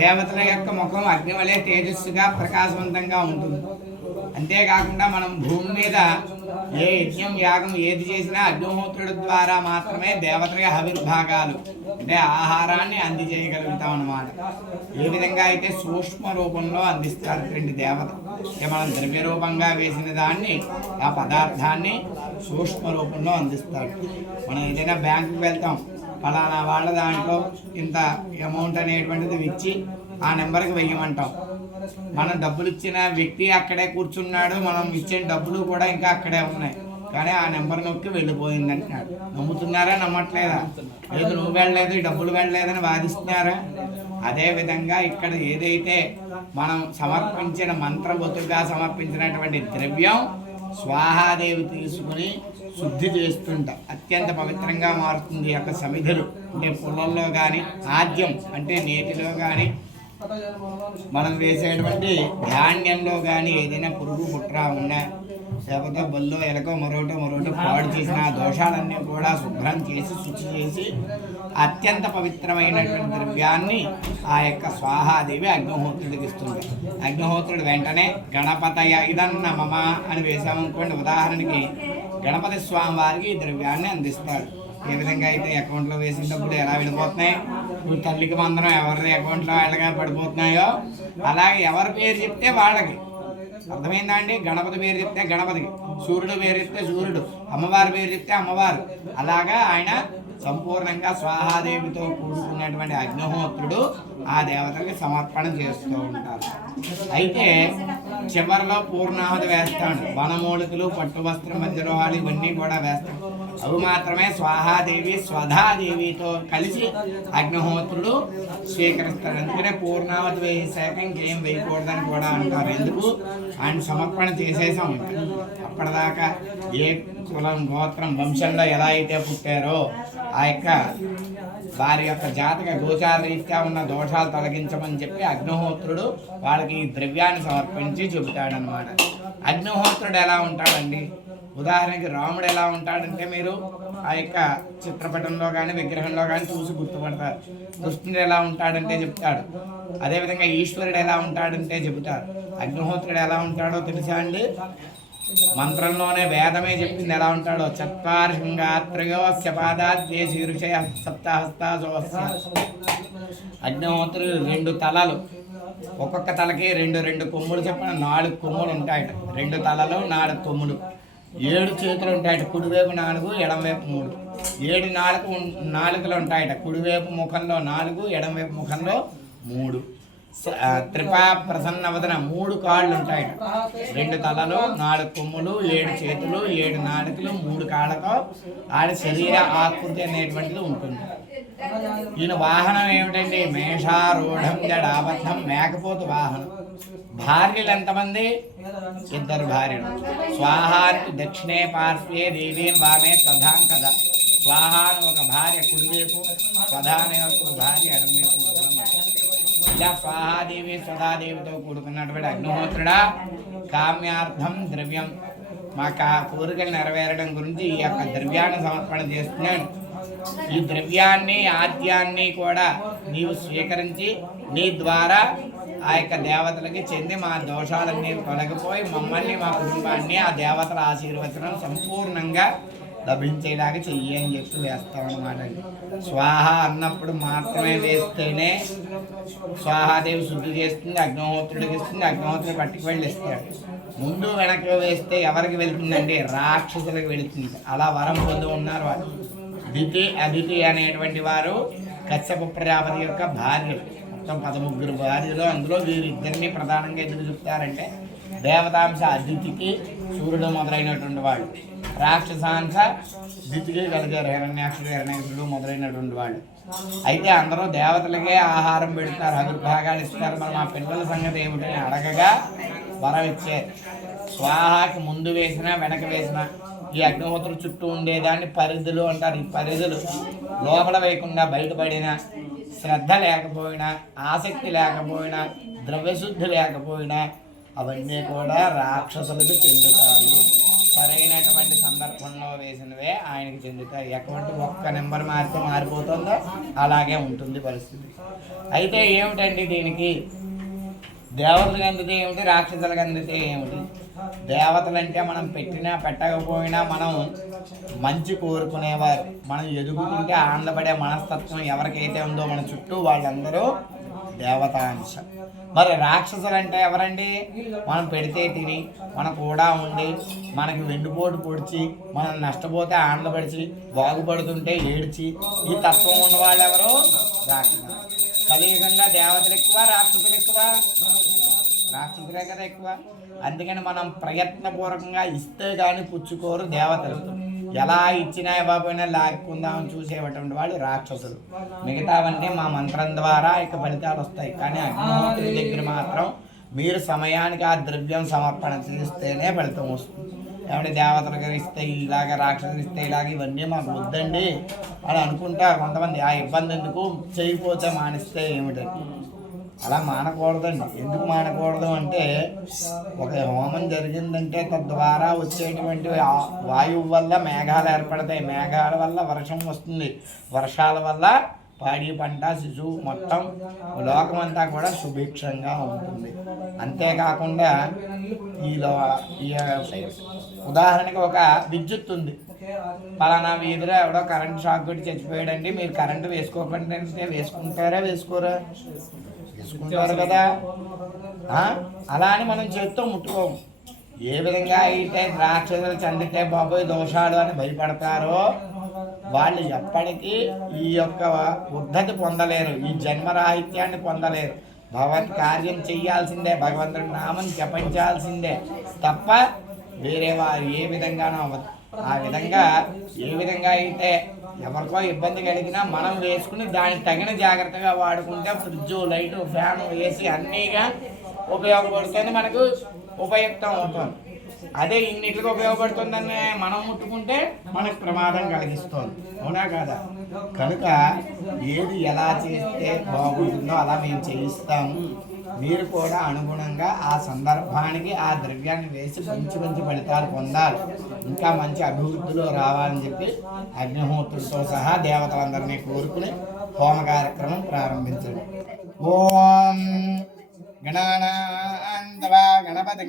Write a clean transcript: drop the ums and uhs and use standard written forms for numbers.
దేవతల యొక్క ముఖం అగ్ని వలె తేజస్సుగా ప్రకాశవంతంగా ఉంటుంది. అంతేకాకుండా మనం భూమి మీద ఏ యజ్ఞం యాగం ఏది చేసినా అగ్నిహోత్రుడి ద్వారా మాత్రమే దేవతల ఆవిర్భాగాలు అంటే ఆహారాన్ని అందజేయగలుగుతాం అన్నమాట. ఏ విధంగా అయితే సూక్ష్మ రూపంలో అందిస్తారు రెండు దేవత, మనం ద్రవ్య రూపంగా వేసిన దాన్ని ఆ పదార్థాన్ని సూక్ష్మ రూపంలో అందిస్తాడు. మనం ఏదైనా బ్యాంకుకి వెళ్తాం, ఫలానా వాళ్ళ దాంట్లో ఇంత అమౌంట్ అనేటువంటిది ఇచ్చి ఆ నెంబర్కి వెయ్యమంటాం. మనం డబ్బులు ఇచ్చిన వ్యక్తి అక్కడే కూర్చున్నాడు, మనం ఇచ్చిన డబ్బులు కూడా ఇంకా అక్కడే ఉన్నాయి, కానీ ఆ నెంబర్ నొక్కి వెళ్ళిపోయింది అంటున్నాడు. నమ్ముతున్నారా? నమ్మట్లేదా? లేదు నువ్వు వెళ్ళలేదు డబ్బులు వెళ్ళలేదని వాదిస్తున్నారా? అదేవిధంగా ఇక్కడ ఏదైతే మనం సమర్పించిన మంత్రబొతుగా సమర్పించినటువంటి ద్రవ్యం స్వాహాదేవి తీసుకుని శుద్ధి చేస్తుంట అత్యంత పవిత్రంగా మారుతుంది. యొక్క సమిధులు అంటే పొలంలో కానీ, ఆద్యం అంటే నీటిలో కానీ, మనం వేసేటువంటి ధాన్యంలో కానీ ఏదైనా పురుగు పుట్ర ఉన్నా, లేకపోతే బొల్లో ఎలకో మరోటో పాడు చేసిన దోషాలన్నీ కూడా శుభ్రం చేసి శుచి చేసి అత్యంత పవిత్రమైనటువంటి ద్రవ్యాన్ని ఆ యొక్క స్వాహాదేవి అగ్నిహోత్రుడికి ఇస్తుంది. అగ్నిహోత్రుడు వెంటనే గణపతయ ఇదన్న మమ అని వేసామనుకోండి, ఉదాహరణకి గణపతి స్వామి వారికి ఈ ద్రవ్యాన్ని అందిస్తాడు. ఏ విధంగా అయితే అకౌంట్లో వేసిన డబ్బులు ఎలా వెళ్ళిపోతున్నాయి, ఇప్పుడు తల్లికి మందరం ఎవరి అకౌంట్లో వెళ్ళగా పడిపోతున్నాయో అలాగే ఎవరి పేరు చెప్తే వాళ్ళకి. అర్థమైందా అండి? గణపతి పేరు చెప్తే గణపతికి, సూర్యుడు పేరు చెప్తే సూర్యుడు, అమ్మవారి పేరు చెప్తే అమ్మవారు, అలాగా ఆయన సంపూర్ణంగా స్వాహాదేవితో కూడుకున్నటువంటి అగ్నిహోత్రుడు ఆ దేవతకి సమర్పణ చేస్తూ ఉంటారు. అయితే చివరిలో పూర్ణాహుతి వేస్తాడు. వనమూలికలు, పట్టు వస్త్రం, వజ్రవాళ్ళు ఇవన్నీ కూడా వేస్తాడు. అవి మాత్రమే స్వాహాదేవి స్వధాదేవితో కలిసి అగ్నిహోత్రుడు స్వీకరిస్తాడు. అందుకనే పూర్ణాహుతి వేసాక ఇంకేం వేయకూడదని కూడా అంటారు. ఎందుకు? ఆయన సమర్పణ చేసేసాం. అప్పటిదాకా ఏ కులం, గోత్రం, వంశంలో ఎలా అయితే పుట్టారో ఆ యొక్క వారి యొక్క జాతక గోచార రీత్యా ఉన్న దోషాలు తొలగించమని చెప్పి అగ్నిహోత్రుడు వాళ్ళకి ఈ ద్రవ్యాన్ని సమర్పించి చెబుతాడనమాట. అగ్నిహోత్రుడు ఎలా ఉంటాడండి? ఉదాహరణకి రాముడు ఎలా ఉంటాడంటే మీరు ఆ యొక్క చిత్రపటంలో కానీ విగ్రహంలో కానీ చూసి గుర్తుపడతారు. కృష్ణుడు ఎలా ఉంటాడంటే చెప్తాడు. అదేవిధంగా ఈశ్వరుడు ఎలా ఉంటాడంటే చెబుతారు. అగ్నిహోత్రుడు ఎలా ఉంటాడో తెలుసా అండి? మంత్రంలోనే వేదమే చెప్పింది ఎలా ఉంటాడో. చత్వార్షంగాత్రయోస్య పాదాద్వే శీర్షయ సప్తహస్తాసోస్య. అగ్నిహోత్రుడు 2 తలలు, ఒక్కొక్క తలకి 2 కొమ్ములు చెప్పిన 4 కొమ్ములు ఉంటాయట. 2 తలలు 4 కొమ్ములు, 7 చేతులు ఉంటాయట. కుడివైపు 4, ఎడమవైపు 3. 7 నాలుకలు ఉంటాయట. కుడివైపు ముఖంలో 4, ఎడమవైపు ముఖంలో 3. త్రిపా ప్రసన్నవదన 3 కాళ్ళు ఉంటాయట. 2 తలలు, 4 కొమ్ములు, 7 చేతులు, 7 నాలుకలు, 3 కాళ్ళతో ఆడ శరీర ఆకృతి అనేటువంటిది ఉంటుంది. ఈయన వాహనం ఏమిటండి? మేషారూఢం జడాబద్ధం, మేకపోతు వాహనం. భార్యలు ఎంతమంది? 2 భార్యలు. స్వాహాన్ని దక్షిణే పార్శ్వే దేవీం వామే స్వధాం కదా. స్వాహాను ఒక భార్య కుడివైపు, స్వధానే ఒక భార్య ఎడమవైపు. ఇలా స్వాహాదేవి స్వధాదేవితో కూడుకున్నటువంటి అగ్నిహోత్రుడా, కామ్యార్థం ద్రవ్యం, మా కోరికలు నెరవేరడం గురించి ఈ యొక్క ద్రవ్యాన్ని సమర్పణ చేస్తున్నాను. ఈ ద్రవ్యాన్ని ఆద్యాన్ని కూడా నీవు స్వీకరించి నీ ద్వారా ఆ యొక్క దేవతలకి చెంది మా దోషాలన్నీ తొలగిపోయి మమ్మల్ని, మా కుటుంబాన్ని ఆ దేవతల ఆశీర్వచనం సంపూర్ణంగా లభించేలాగా చెయ్యి అని చెప్పి వేస్తామన్నమాట. స్వాహ అన్నప్పుడు మాత్రమే వేస్తేనే స్వాహాదేవి శుద్ధి చేస్తుంది, అగ్నిహోత్రుడికి ఇస్తుంది, అగ్నిహోత్రుడు పట్టుకు వెళ్ళి ఇస్తాడు. ముందు వెనక్కి వేస్తే ఎవరికి వెళుతుందండి? రాక్షసులకు వెళుతుంది. అలా వరం పొంది ఉన్నారు వారు. దితి, అదితి అనేటువంటి వారు కశ్యప ప్రజాపతి యొక్క భార్యలు. మొత్తం 13 భార్యలు. అందులో వీరిద్దరిని ప్రధానంగా ఎందుకు చెప్తారంటే దేవతాంశ అదితికి సూర్యుడు మొదలైనటువంటి వాళ్ళు, రాక్షసాంశ దితికి కలిగారు హిరణ్యాక్షుడు, హిరణ్యాక్షుడు మొదలైనటువంటి వాళ్ళు. అయితే అందరూ దేవతలకే ఆహారం పెడతారు, ఆవిర్భాగాలు ఇస్తారు. మరి మా పిల్లల సంగతి ఏమిటని అడగగా వరం ఇచ్చారు. స్వాహాకి ముందు వేసినా వెనక వేసినా ఈ అగ్నిహోత్రుడు చుట్టూ ఉండేదాన్ని పరిధులు అంటారు. ఈ పరిధులు లోపల వేయకుండా బయటపడినా, శ్రద్ధ లేకపోయినా, ఆసక్తి లేకపోయినా, ద్రవ్యశుద్ధి లేకపోయినా అవన్నీ కూడా రాక్షసులకు చెందుతాయి. సరైనటువంటి సందర్భంలో వేసినవే ఆయనకి చెందుతాయి. అకౌంట్ ఒక్క నెంబర్ మారితే మారిపోతుందో అలాగే ఉంటుంది పరిస్థితి. అయితే ఏమిటండి దీనికి దేవతలకు అందితే ఏమిటి, రాక్షసులకు అందితే ఏమిటి? దేవతలంటే మనం పెట్టినా పెట్టకపోయినా మనం మంచి కోరుకునేవారు, మనం ఎదుగుతుంటే ఆనందపడే మనస్తత్వం ఎవరికైతే ఉందో మన చుట్టూ వాళ్ళందరూ దేవతాంశ. మరి రాక్షసులు అంటే ఎవరండి? మనం పెడితే తిని మన కూడా ఉండి మనకి వెండిపోటు పొడిచి మనం నష్టపోతే ఆనందపడిచి బాగుపడుతుంటే ఏడ్చి ఈ తత్వం ఉన్న వాళ్ళు ఎవరు? రాక్షసులు. కలియుగంగా దేవతలు ఎక్కువ, రాక్షసులు ఎక్కువ? రాక్షసులే కదా ఎక్కువ. అందుకని మనం ప్రయత్నపూర్వకంగా ఇస్తే కానీ పుచ్చుకోరు దేవతలు. ఎలా ఇచ్చినా ఇవ్వకపోయినా లాక్కుందామని చూసేటువంటి వాళ్ళు రాక్షసులు. మిగతావన్నీ మా మంత్రం ద్వారా ఇక ఫలితాలు వస్తాయి. కానీ అగ్నిహోత్రుడి దగ్గర మాత్రం మీరు సమయానికి ఆ ద్రవ్యం సమర్పణ చేస్తేనే ఫలితం వస్తుంది. ఏమంటే దేవతలకు ఇస్తే ఇలాగ, రాక్షసులు ఇస్తే ఇలాగ, ఇవన్నీ మాకు వద్దండి అని అనుకుంటారు కొంతమంది. ఆ ఇబ్బంది ఎందుకు, చేయకపోతే మానిస్తే ఏమిటండి? అలా మానకూడదండి. ఎందుకు మానకూడదు అంటే ఒక హోమం జరిగిందంటే తద్వారా వచ్చేటువంటి వాయువు వల్ల మేఘాలు ఏర్పడతాయి, మేఘాల వల్ల వర్షం వస్తుంది, వర్షాల వల్ల పాడి పంట శిశువు మొత్తం లోకమంతా కూడా సుభిక్షంగా ఉంటుంది. అంతేకాకుండా ఈ ఉదాహరణకి ఒక విద్యుత్ ఉంది, పలానా వీధిలో ఎవడో కరెంట్ షాక్ కొట్టి చచ్చిపోయాడండి, మీరు కరెంటు వేసుకోకండి అంటే వేసుకుంటారా వేసుకోరా? వేసుకుంటారు కదా. అలా అని మనం చేత్తో ముట్టుకోము. ఏ విధంగా అయితే రాక్షసులు చెందితే బాబోయ్ దోషాలు అని భయపడతారో వాళ్ళు ఎప్పటికీ ఈ యొక్క ఉద్ధతి పొందలేరు, ఈ జన్మరాహిత్యాన్ని పొందలేరు. భగవత్ కార్యం చెయ్యాల్సిందే, భగవంతుడి నామం జపించాల్సిందే తప్ప వేరే వారు ఏ విధంగానూ అవ్వదు. ఆ విధంగా ఏ విధంగా అయితే ఎవరికో ఇబ్బంది కలిగినా మనం వేసుకుని దానికి తగిన జాగ్రత్తగా వాడుకుంటే ఫ్రిడ్జు, లైటు, ఫ్యాను, ఏసీ అన్నీగా ఉపయోగపడుతుంది, మనకు ఉపయుక్తం అవుతుంది. అదే ఇన్నిటికి ఉపయోగపడుతుందని మనం ముట్టుకుంటే మనకు ప్రమాదం కలిగిస్తుంది. అవునా కాదా? కనుక ఏది ఎలా చేస్తే బాగుంటుందో అలా మేము చేయిస్తాము. మీరు కూడా అనుగుణంగా ఆ సందర్భానికి ఆ ద్రవ్యాన్ని వేసి మంచి మంచి ఫలితాలు పొందాలి, ఇంకా మంచి అభివృద్ధిలో రావాలని చెప్పి అగ్నిహోత్రుడితో సహా దేవతలందరినీ కోరుకుని హోమ కార్యక్రమం ప్రారంభించండి. ఓం గణానాం త్వా గణపతి